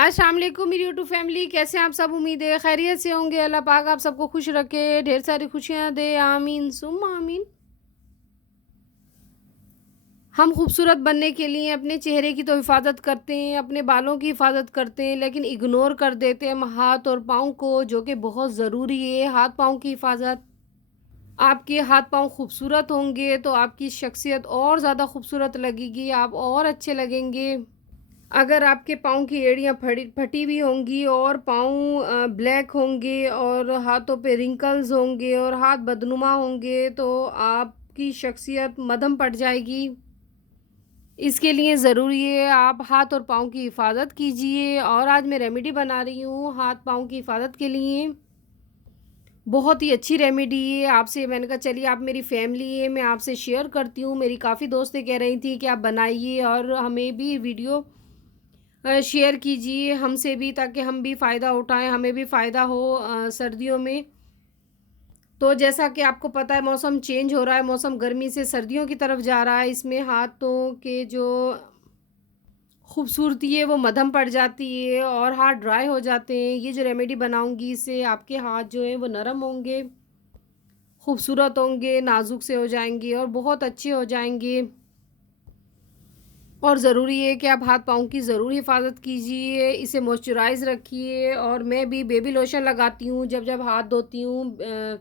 अस्सलाम वालेकुम मेरी यूट्यूब फैमिली, कैसे हैं आप सब? उम्मीद है खैरियत से होंगे। अल्लाह पाक आप सबको खुश रखे, ढेर सारी खुशियाँ दे, आमीन सुम्मा आमीन। हम खूबसूरत बनने के लिए अपने चेहरे की तो हिफाजत करते हैं, अपने बालों की हिफाजत करते हैं, लेकिन इग्नोर कर देते हैं हम हाथ और पाँव को, जो कि बहुत ज़रूरी है। हाथ पाँव की हिफाजत, आपके हाथ पाँव खूबसूरत होंगे तो आपकी शख्सियत और ज़्यादा खूबसूरत लगेगी, आप और अच्छे लगेंगे। अगर आपके पाँव की एड़ियाँ फटी फटी हुई होंगी और पाँव ब्लैक होंगे और हाथों पे रिंकल्स होंगे और हाथ बदनुमा होंगे, तो आपकी शख्सियत मद्धम पड़ जाएगी। इसके लिए ज़रूरी है आप हाथ और पाँव की हिफाजत कीजिए। और आज मैं रेमेडी बना रही हूँ हाथ पाँव की हिफाजत के लिए। बहुत ही अच्छी रेमेडी है। आपसे मैंने कहा चलिए, आप मेरी फैमिली है, मैं आपसे शेयर करती हूँ। मेरी काफ़ी दोस्तें कह रही थी कि आप बनाइए और हमें भी वीडियो शेयर कीजिए हमसे भी, ताकि हम भी फ़ायदा उठाएँ, हमें भी फ़ायदा हो सर्दियों में। तो जैसा कि आपको पता है, मौसम चेंज हो रहा है, मौसम गर्मी से सर्दियों की तरफ जा रहा है। इसमें हाथों के जो खूबसूरती है वो मद्धम पड़ जाती है और हाथ ड्राई हो जाते हैं। ये जो रेमेडी बनाऊँगी, इससे आपके हाथ जो हैं वो नरम होंगे, खूबसूरत होंगे, नाज़ुक से हो जाएँगे और बहुत अच्छे हो जाएँगे। और ज़रूरी है कि आप हाथ-पाँव की ज़रूर हिफ़ाज़त कीजिए, इसे मॉइस्चराइज़ रखिए। और मैं भी बेबी लोशन लगाती हूँ जब हाथ धोती हूँ।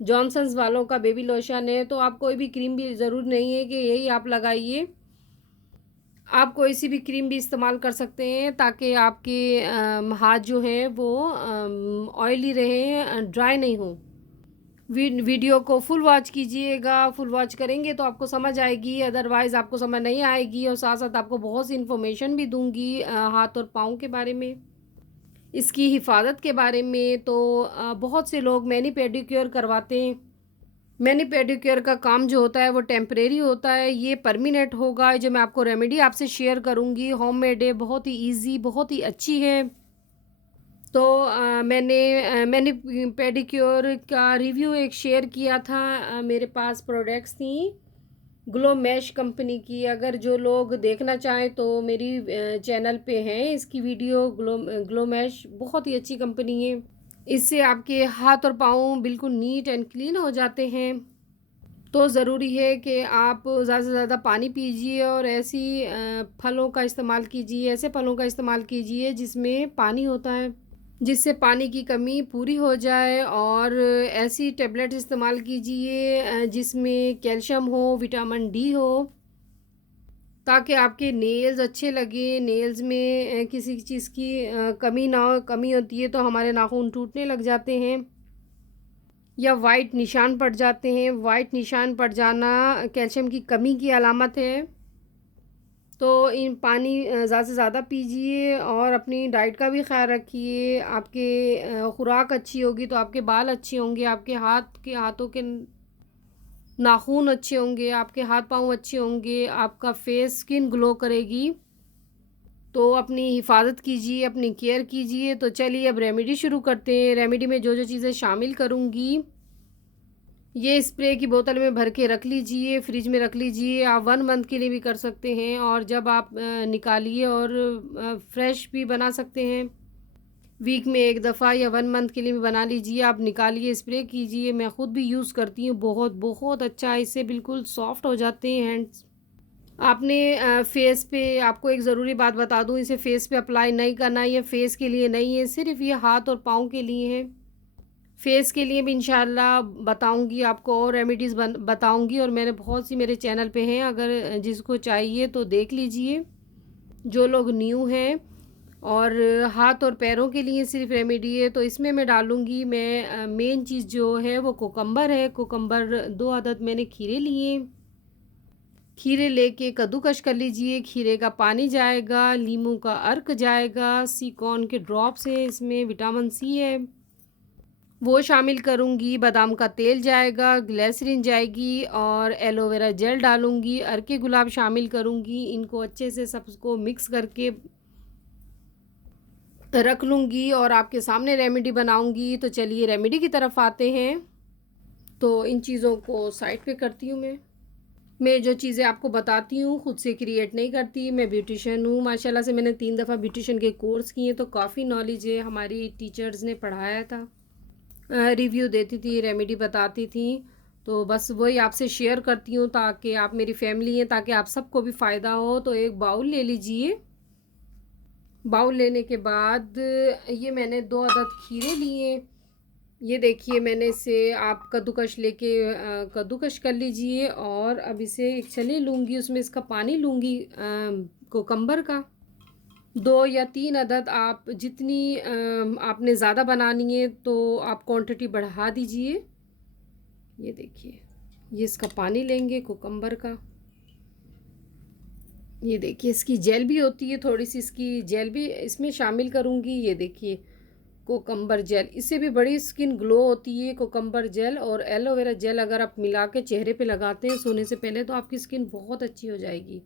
जॉनसन्स वालों का बेबी लोशन है, तो आप कोई भी क्रीम भी ज़रूर नहीं है कि यही आप लगाइए। आप कोई सी भी क्रीम भी इस्तेमाल कर सकते हैं, ताकि आपके हाथ जो हैं वो ऑयली रहें, ड्राई नहीं हों। वीडियो को फुल वॉच कीजिएगा। फुल वॉच करेंगे तो आपको समझ आएगी, अदरवाइज़ आपको समझ नहीं आएगी। और साथ-साथ आपको बहुत सी इन्फॉर्मेशन भी दूँगी हाथ और पाँव के बारे में, इसकी हिफ़ाज़त के बारे में। तो बहुत से लोग मैनी पेडिक्योर करवाते हैं। मैनी पेडिक्योर का काम जो होता है वो टेम्परेरी होता है, ये परमानेंट होगा। जो मैं आपको रेमेडी आपसे शेयर करूँगी, होममेड है, बहुत ही ईज़ी, बहुत ही अच्छी है। तो मैंने पेडिक्योर का रिव्यू एक शेयर किया था। मेरे पास प्रोडक्ट्स थी ग्लो मैश कंपनी की। अगर जो लोग देखना चाहें तो मेरी चैनल पे है इसकी वीडियो। ग्लो मैश बहुत ही अच्छी कंपनी है। इससे आपके हाथ और पाँव बिल्कुल नीट एंड क्लीन हो जाते हैं। तो ज़रूरी है कि आप ज़्यादा से ज़्यादा पानी पीजिए और ऐसी फलों का इस्तेमाल कीजिए, ऐसे फलों का इस्तेमाल कीजिए जिसमें पानी होता है, जिससे पानी की कमी पूरी हो जाए। और ऐसी टैबलेट्स इस्तेमाल कीजिए जिसमें कैल्शियम हो, विटामिन डी हो, ताकि आपके नेल्स अच्छे लगें। नेल्स में किसी चीज़ की कमी ना हो। कमी होती है तो हमारे नाखून टूटने लग जाते हैं या वाइट निशान पड़ जाते हैं। वाइट निशान पड़ जाना कैल्शियम की कमी की अलामत है। तो इन पानी ज़्यादा से ज़्यादा पीजिए और अपनी डाइट का भी ख़्याल रखिए। आपके खुराक अच्छी होगी तो आपके बाल अच्छे होंगे, आपके हाथों के नाखून अच्छे होंगे, आपके हाथ पाँव अच्छे होंगे, आपका फेस स्किन ग्लो करेगी। तो अपनी हिफाजत कीजिए, अपनी केयर कीजिए। तो चलिए अब रेमेडी शुरू करते हैं। रेमेडी में जो चीज़ें शामिल करूँगी, ये स्प्रे की बोतल में भर के रख लीजिए, फ्रिज में रख लीजिए। आप 1 मंथ के लिए भी कर सकते हैं और जब आप निकालिए और फ्रेश भी बना सकते हैं। वीक में 1 दफ़ा या 1 मंथ के लिए भी बना लीजिए। आप निकालिए, स्प्रे कीजिए। मैं ख़ुद भी यूज़ करती हूँ, बहुत बहुत अच्छा है, इससे बिल्कुल सॉफ्ट हो जाते हैं हैंड्स। आपने फेस पे, आपको एक ज़रूरी बात बता दूँ, इसे फेस पे अप्लाई नहीं करना। ये फेस के लिए नहीं है, सिर्फ़ ये हाथ और पाँव के लिए है। फेस के लिए भी इंशाल्लाह बताऊँगी आपको, और रेमेडीज़ बताऊँगी। और मैंने बहुत सी मेरे चैनल पे हैं, अगर जिसको चाहिए तो देख लीजिए, जो लोग न्यू हैं। और हाथ और पैरों के लिए सिर्फ रेमेडी है, तो इसमें मैं डालूँगी, मैं मेन चीज़ जो है वो कोकम्बर है। कोकम्बर 2 अदद मैंने खीरे लिए। खीरे लेके कद्दूकस कर लीजिए। खीरे का पानी जाएगा, नींबू का अर्क जाएगा, सिकॉन के ड्रॉप्स हैं, इसमें विटामिन सी है, वो शामिल करूँगी। बादाम का तेल जाएगा, ग्लिसरीन जाएगी और एलोवेरा जेल डालूँगी। अर्के गुलाब शामिल करूँगी। इनको अच्छे से सबको मिक्स करके रख लूँगी और आपके सामने रेमेडी बनाऊँगी। तो चलिए रेमेडी की तरफ आते हैं। तो इन चीज़ों को साइड पे करती हूँ मैं। मैं जो चीज़ें आपको बताती हूँ खुद से क्रिएट नहीं करती। मैं ब्यूटिशियन हूँ माशाल्लाह से, मैंने 3 दफ़ा ब्यूटिशियन के कोर्स किए, तो काफ़ी नॉलेज है, हमारी टीचर्स ने पढ़ाया था। रिव्यू देती थी, रेमेडी बताती थी, तो बस वही आपसे शेयर करती हूँ ताकि आप मेरी फैमिली हैं, ताकि आप सबको भी फ़ायदा हो। तो एक बाउल ले लीजिए। बाउल लेने के बाद ये मैंने 2 अदद खीरे लिए। ये देखिए मैंने इसे आप कद्दूकश लेके कद्दूकश कर लीजिए, और अब इसे एक छलनी लूँगी, उसमें इसका पानी लूँगी कोकम्बर का। 2 या 3 अदद, आप जितनी आपने ज़्यादा बनानी है तो आप क्वांटिटी बढ़ा दीजिए। ये देखिए, ये इसका पानी लेंगे कोकम्बर का। ये देखिए इसकी जेल भी होती है, थोड़ी सी इसकी जेल भी इसमें शामिल करूँगी। ये देखिए कोकम्बर जेल, इससे भी बड़ी स्किन ग्लो होती है। कोकम्बर जेल और एलोवेरा जेल अगर आप मिला के चेहरे पे लगाते हैं सोने से पहले, तो आपकी स्किन बहुत अच्छी हो जाएगी।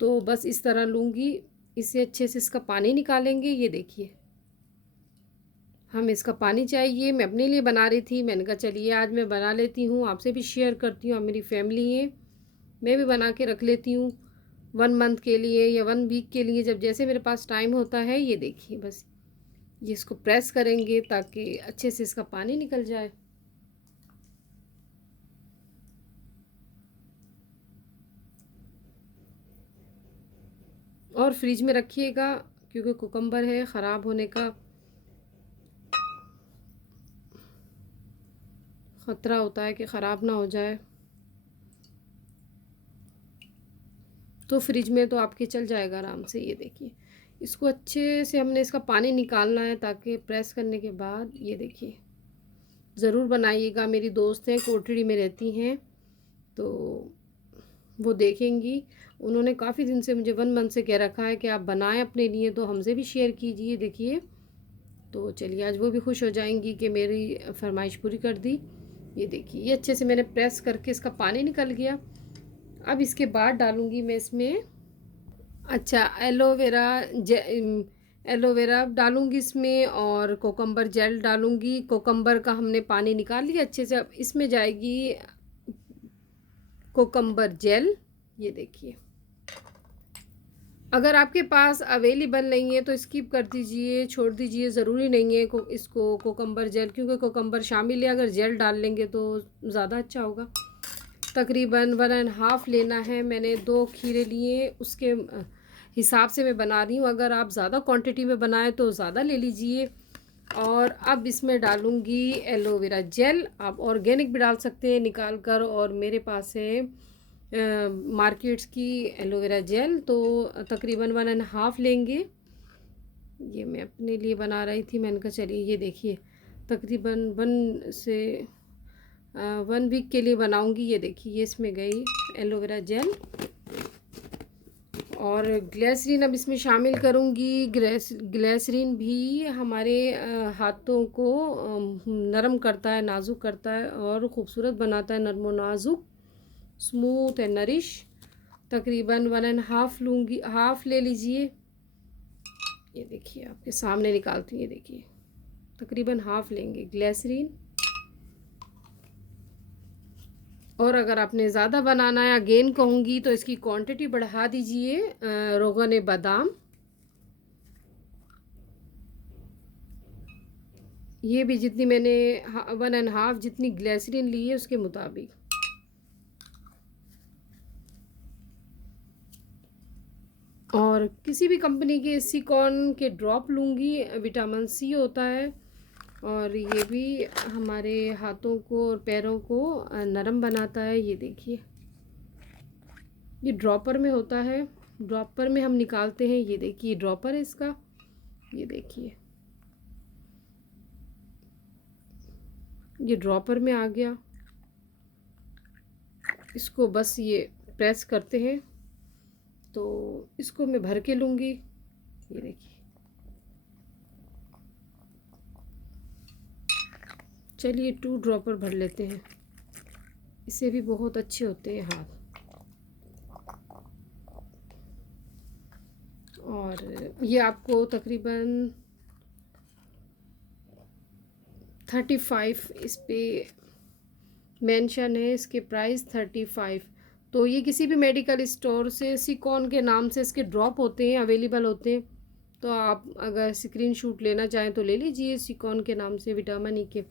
तो बस इस तरह लूँगी, इससे अच्छे से इसका पानी निकालेंगे। ये देखिए हम इसका पानी चाहिए, मैं अपने लिए बना रही थी, मैंने कहा चलिए आज मैं बना लेती हूँ, आपसे भी शेयर करती हूँ। आप मेरी फैमिली है, मैं भी बना के रख लेती हूँ 1 मंथ के लिए या 1 वीक के लिए, जब जैसे मेरे पास टाइम होता है। ये देखिए बस ये इसको प्रेस करेंगे ताकि अच्छे से इसका पानी निकल जाए। और फ्रिज में रखिएगा, क्योंकि कुकम्बर है, ख़राब होने का ख़तरा होता है कि ख़राब ना हो जाए। तो फ्रिज में तो आपके चल जाएगा आराम से। ये देखिए इसको अच्छे से हमने इसका पानी निकालना है, ताकि प्रेस करने के बाद ये देखिए ज़रूर बनाइएगा। मेरी दोस्त हैं, कोठड़ी में रहती हैं, तो वो देखेंगी। उन्होंने काफ़ी दिन से मुझे 1 मंथ से कह रखा है कि आप बनाएं अपने लिए, तो हमसे भी शेयर कीजिए। देखिए तो चलिए आज वो भी खुश हो जाएंगी कि मेरी फरमाइश पूरी कर दी। ये देखिए ये अच्छे से मैंने प्रेस करके इसका पानी निकल गया। अब इसके बाद डालूँगी मैं इसमें अच्छा एलोवेरा डालूँगी इसमें, और कोकम्बर जेल डालूँगी। कोकम्बर का हमने पानी निकाल लिया अच्छे से। अब इसमें जाएगी कोकम्बर जेल। ये देखिए अगर आपके पास अवेलेबल नहीं है तो स्किप कर दीजिए, छोड़ दीजिए, ज़रूरी नहीं है इसको कोकम्बर जेल, क्योंकि कोकम्बर शामिल है। अगर जेल डाल लेंगे तो ज़्यादा अच्छा होगा। तकरीबन 1.5 लेना है, मैंने 2 खीरे लिए, उसके हिसाब से मैं बना रही हूँ। अगर आप ज़्यादा क्वांटिटी में बनाएं तो ज़्यादा ले लीजिए। और अब इसमें डालूँगी एलोवेरा जेल, आप ऑर्गेनिक भी डाल सकते हैं निकाल कर, और मेरे पास है मार्केट्स की एलोवेरा जेल, तो तकरीबन 1.5 लेंगे। ये मैं अपने लिए बना रही थी, मैंने कहा चलिए ये देखिए तकरीबन 1 वीक के लिए बनाऊंगी। ये देखिए ये इसमें गई एलोवेरा जेल, और ग्लिसरीन अब इसमें शामिल करूंगी। ग्लिसरीन भी हमारे हाथों को नरम करता है, नाजुक करता है, और ख़ूबसूरत बनाता है, नरम व नाजुक, स्मूथ एंड नरिश। तकरीबन 1.5 लूँगी, हाफ़ ले लीजिए। ये देखिए आपके सामने निकालती हूँ। ये देखिए तकरीबन हाफ़ लेंगे ग्लिसरीन। और अगर आपने ज़्यादा बनाना है, अगेन कहूँगी, तो इसकी क्वांटिटी बढ़ा दीजिए। रोगन बादाम, ये भी जितनी मैंने 1.5 जितनी ग्लिसरीन ली है उसके मुताबिक। और किसी भी कंपनी के सिकॉन के ड्रॉप लूँगी, विटामिन सी होता है, और ये भी हमारे हाथों को और पैरों को नरम बनाता है। ये देखिए ये ड्रॉपर में होता है, ड्रॉपर में हम निकालते हैं। ये देखिए ड्रॉपर है इसका। ये देखिए ये ड्रॉपर में आ गया। इसको बस ये प्रेस करते हैं, तो इसको मैं भर के लूँगी। ये देखिए चलिए 2 ड्रॉपर भर लेते हैं, इससे भी बहुत अच्छे होते हैं हाथ। और ये आपको तकरीबन 35 इस पे मेंशन है इसके प्राइस 35। तो ये किसी भी मेडिकल स्टोर से सिकॉन के नाम से इसके ड्रॉप होते हैं, अवेलेबल होते हैं। तो आप अगर स्क्रीनशॉट लेना चाहें तो ले लीजिए सिकॉन के नाम से, विटामिन ई के।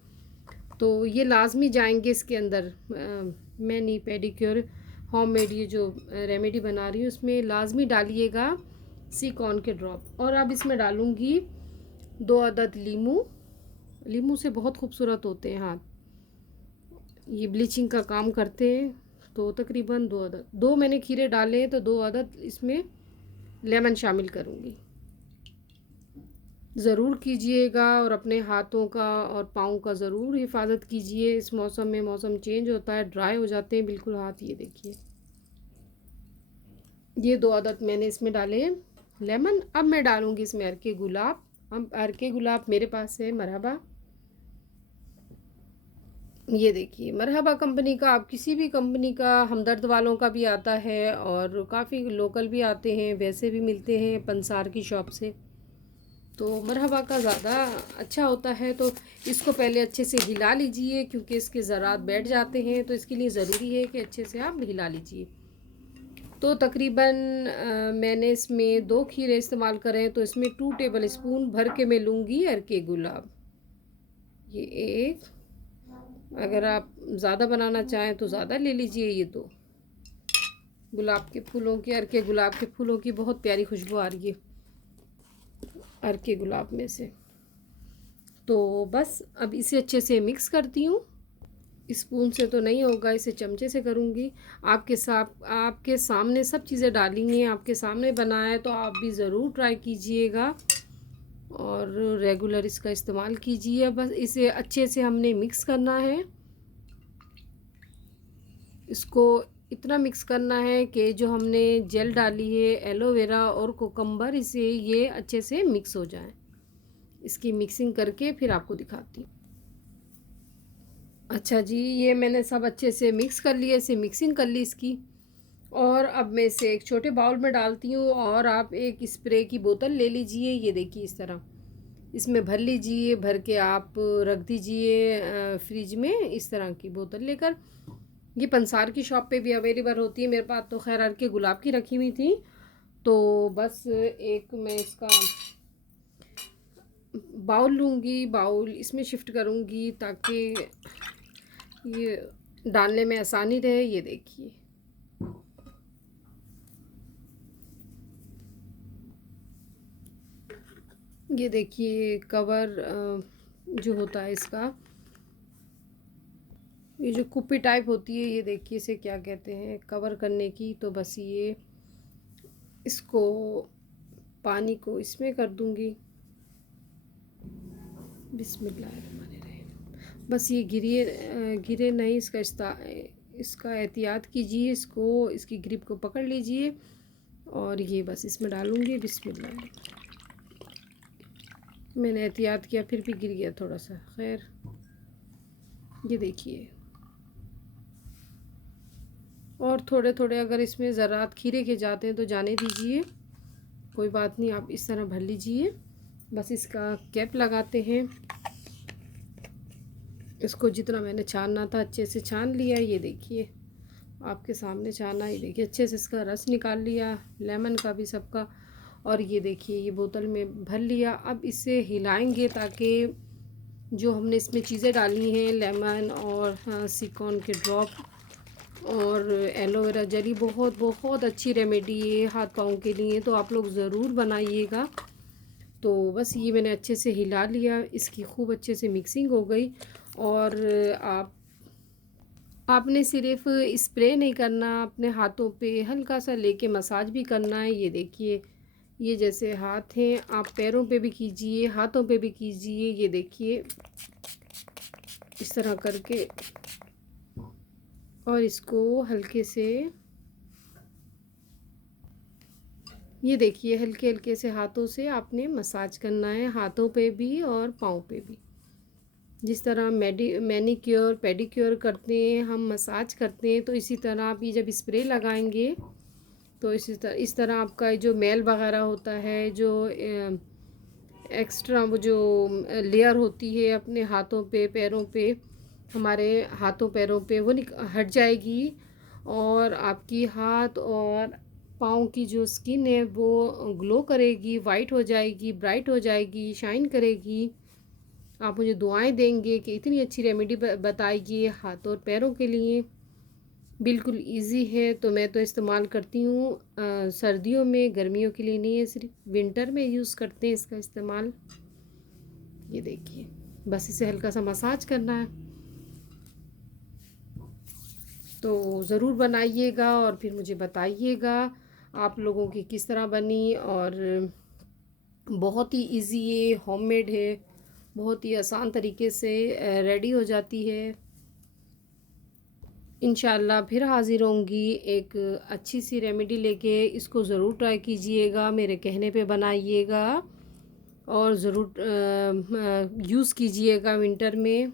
तो ये लाजमी जाएंगे इसके अंदर। मैनी पेडिक्योर होममेड ये जो रेमेडी बना रही हूँ उसमें लाजमी डालिएगा सिकॉन के ड्रॉप। और अब इसमें डालूँगी 2 अदद लीमू। लीमू से बहुत खूबसूरत होते हैं हाथ, ये ब्लीचिंग का काम करते हैं। तो तकरीबन 2 अदद, 2 मैंने खीरे डाले तो 2 अदद इसमें लेमन शामिल करूँगी। ज़रूर कीजिएगा और अपने हाथों का और पाँव का ज़रूर हिफाजत कीजिए। इस मौसम में मौसम चेंज होता है, ड्राई हो जाते हैं बिल्कुल हाथ। ये देखिए, ये 2 अदद मैंने इसमें डाले लेमन। अब मैं डालूँगी इसमें अर्के गुलाब। अब अर्के गुलाब मेरे पास है मरहबा। ये देखिए मरहबा कंपनी का, आप किसी भी कंपनी का, हमदर्द वालों का भी आता है और काफ़ी लोकल भी आते हैं, वैसे भी मिलते हैं पंसार की शॉप से। तो मरहबा का ज़्यादा अच्छा होता है। तो इसको पहले अच्छे से हिला लीजिए क्योंकि इसके ज़रात बैठ जाते हैं, तो इसके लिए ज़रूरी है कि अच्छे से आप हिला लीजिए। तो तकरीबन मैंने इसमें 2 खीरे इस्तेमाल करें तो इसमें 2 टेबल स्पून भर के मैं लूँगी अर्के गुलाब। ये एक, अगर आप ज़्यादा बनाना चाहें तो ज़्यादा ले लीजिए। ये 2 गुलाब के फूलों की, अर्के गुलाब के फूलों की बहुत प्यारी खुशबू आ रही है अर्के गुलाब में से। तो बस अब इसे अच्छे से मिक्स करती हूँ। स्पून से तो नहीं होगा, इसे चमचे से करूँगी। आपके सामने सब चीज़ें डाली हैं, आपके सामने बनाया है, तो आप भी ज़रूर ट्राई कीजिएगा और रेगुलर इसका इस्तेमाल कीजिए। बस इसे अच्छे से हमने मिक्स करना है। इसको इतना मिक्स करना है कि जो हमने जेल डाली है एलोवेरा और कोकम्बर, इसे ये अच्छे से मिक्स हो जाए। इसकी मिक्सिंग करके फिर आपको दिखाती हूँ। अच्छा जी, ये मैंने सब अच्छे से मिक्स कर लिया, इसे मिक्सिंग कर ली इसकी। और अब मैं इसे एक छोटे बाउल में डालती हूँ और आप एक स्प्रे की बोतल ले लीजिए। ये देखिए इस तरह इसमें भर लीजिए, भर के आप रख दीजिए फ्रिज में। इस तरह की बोतल लेकर, ये पंसार की शॉप पे भी अवेलेबल होती है, मेरे पास तो खैर अर्के गुलाब की रखी हुई थी। तो बस एक मैं इसका बाउल लूँगी, बाउल इसमें शिफ्ट करूँगी ताकि ये डालने में आसानी रहे। ये देखिए, ये देखिए कवर जो होता है इसका, ये जो कुप्पी टाइप होती है, ये देखिए इसे क्या कहते हैं, कवर करने की। तो बस ये इसको पानी को इसमें कर दूंगी। बिस्मिल्लाहिर्रहमानिर्रहीम। बस ये गिरे नहीं, इसका एहतियात कीजिए। इसको, इसकी ग्रिप को पकड़ लीजिए और ये बस इसमें डालूंगी। बिस्मिल्लाह। मैंने एहतियात किया फिर भी गिर गया थोड़ा सा, खैर। ये देखिए, और थोड़े थोड़े अगर इसमें ज़रात खीरे के जाते हैं तो जाने दीजिए, कोई बात नहीं। आप इस तरह भर लीजिए। बस इसका कैप लगाते हैं। इसको जितना मैंने छानना था अच्छे से छान लिया। ये देखिए आपके सामने छाना, ये देखिए अच्छे से इसका रस निकाल लिया, लेमन का भी सबका। और ये देखिए ये बोतल में भर लिया। अब इसे हिलाएंगे ताकि जो हमने इसमें चीज़ें डाली हैं, लेमन और सिकॉन के ड्रॉप और एलोवेरा जेली, बहुत बहुत अच्छी रेमेडी है हाथ पाँव के लिए, तो आप लोग ज़रूर बनाइएगा। तो बस ये मैंने अच्छे से हिला लिया, इसकी खूब अच्छे से मिक्सिंग हो गई। और आपने सिर्फ स्प्रे नहीं करना, अपने हाथों पे हल्का सा लेके मसाज भी करना है। ये देखिए, ये जैसे हाथ हैं, आप पैरों पे भी कीजिए, हाथों पे भी कीजिए। ये देखिए इस तरह करके, और इसको हल्के से, ये देखिए हल्के हल्के से हाथों से आपने मसाज करना है, हाथों पे भी और पाँव पे भी। जिस तरह मैनीक्योर पेडिक्योर करते हैं हम, मसाज करते हैं, तो इसी तरह आप ये जब स्प्रे लगाएंगे तो इस तरह आपका जो मैल वगैरह होता है, जो एक्स्ट्रा वो जो लेयर होती है अपने हाथों पे पैरों पे, हमारे हाथों पैरों पे वो हट जाएगी और आपकी हाथ और पाँव की जो स्किन है वो ग्लो करेगी, वाइट हो जाएगी, ब्राइट हो जाएगी, शाइन करेगी। आप मुझे दुआएं देंगे कि इतनी अच्छी रेमेडी बताइए हाथ और पैरों के लिए। बिल्कुल इजी है, तो मैं तो इस्तेमाल करती हूँ सर्दियों में, गर्मियों के लिए नहीं है, सिर्फ विंटर में यूज़ करते हैं इसका इस्तेमाल। ये देखिए, बस इसे हल्का सा मसाज करना है। तो ज़रूर बनाइएगा और फिर मुझे बताइएगा आप लोगों की किस तरह बनी। और बहुत ही इजी है, होममेड है, बहुत ही आसान तरीके से रेडी हो जाती है। इंशाल्लाह फिर हाज़िर होंगी एक अच्छी सी रेमेडी लेके। इसको ज़रूर ट्राई कीजिएगा, मेरे कहने पे बनाइएगा और ज़रूर यूज़ कीजिएगा विंटर में।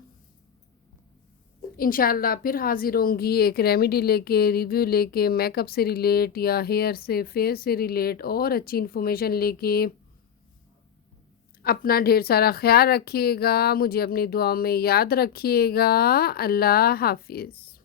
इंशाल्लाह फिर हाज़िर होंगी एक रेमेडी लेके, रिव्यू लेके, मेकअप से रिलेट या हेयर से, फेस से रिलेट और अच्छी इन्फॉर्मेशन लेके। अपना ढेर सारा ख्याल रखिएगा, मुझे अपनी दुआ में याद रखिएगा। अल्लाह हाफिज़।